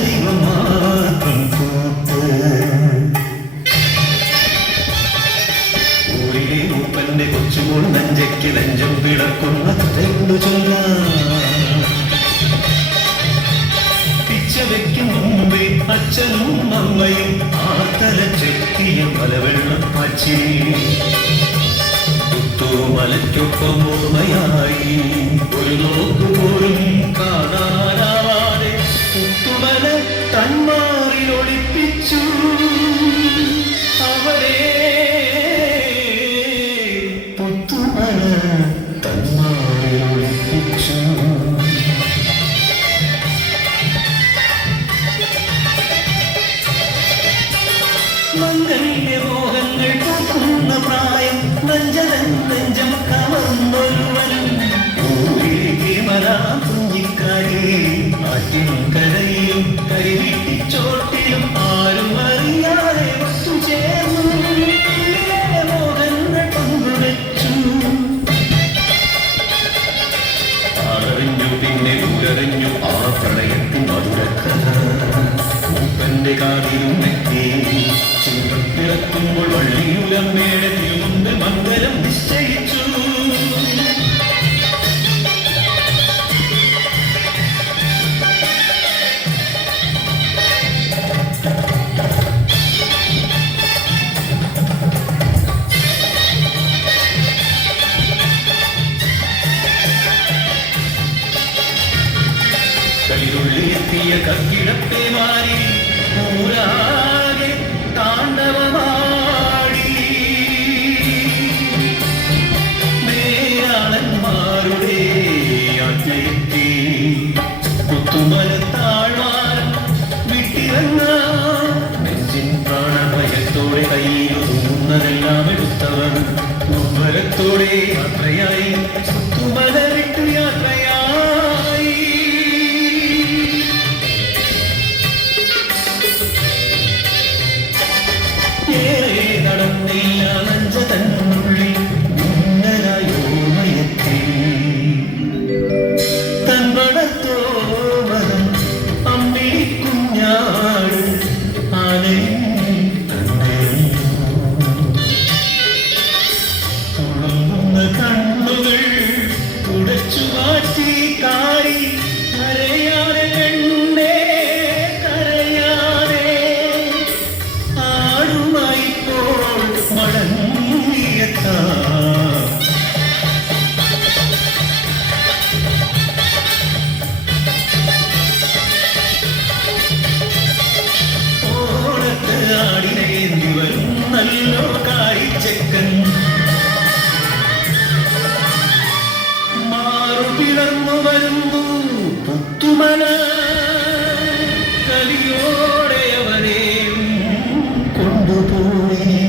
ദൈവം മാത്രം കൂട്ട്. ഊരിലെ മൂപ്പന്റെ കൊച്ചുമോൾ നെഞ്ചയ്ക്ക് നെഞ്ചം പിടക്കുന്ന രണ്ടു ചൊല്ല പിച്ച വെക്കും മുമ്പേ അച്ഛനും അമ്മയും ആത്തല ചെത്തിയ മലവെള്ളം പച്ചി മലയ്ക്കൊപ്പം ഓർമ്മയായി ഒരു നോക്കു പോലും കാണാനാവാതെ പുത്തുമല തന്മാറിൽ ഒളിപ്പിച്ചു അവരെ. പുത്തുമല തന്മാറിൽ ഒളിപ്പിച്ചു. മംഗല്യ മോഹങ്ങൾ പൂക്കുന്ന പ്രായം നെഞ്ചതൻ നെഞ്ചം കവർന്നൊരുവൻ ഊരിലേക്ക് മരാം കുഞ്ഞിക്കാരി ആറ്റിനും കരയിലും കരിവീട്ടിച്ചോട്ടിലും ആരും അറിയാതെ ഒത്തുചേർന്നു മോഹങ്ങൾ പങ്കുവെച്ചു. ആളറിഞ്ഞു പിന്നെ ഉയറിഞ്ഞു ആ പ്രളയത്തിൻ മധുരക്കഥ മൂപ്പന്റെ കാതിലും നെറ്റി ചിന്തത്തിറക്കുമ്പോൾ വള്ളിയുലമ്മയുടെ തിരുമുണ്ട് മംഗലം നിശ്ചയിച്ചു. കൈരുള്ളിയെത്തിയ കക്കിടത്തെ മാറി ൂരാകെ താണ്ഡവമാടി മേയാളന്മാരുടെ ആജ്ഞയെത്തി പുത്തുമല താഴ്വാരം വിട്ടിറങ്ങ നെഞ്ചിൻ പ്രാണഭയത്തോടെ കയ്യിലൊതുങ്ങുന്നതെല്ലാം എടുത്തവർ മുമ്പരത്തോടെ യാത്രയായി പുത്തുമല വിട്ടു യാത്രയായി. നടന്നില്ല നഞ്ചതന്നുള്ളിൽ മിന്നലായോമയത്തിൽ തൻവടത്തോമനം അമ്മിക്കുഞ്ഞാട് ആനയും തുളുമ്പുന്ന കണ്ണുകൾ തുടച്ചു മാറ്റി കാരി കരയാതെ കണ്ണേ കരയാതെ ആടുമായി മടങ്ങിയ ഓണത്ത് ആടിനേന്തി വരും നല്ലോ കാരിച്ചക്കൻ മാറുപിളർന്നു വരുന്നു പുത്തുമല കലിയോടെ അവരെയും കൊണ്ടുപോയി.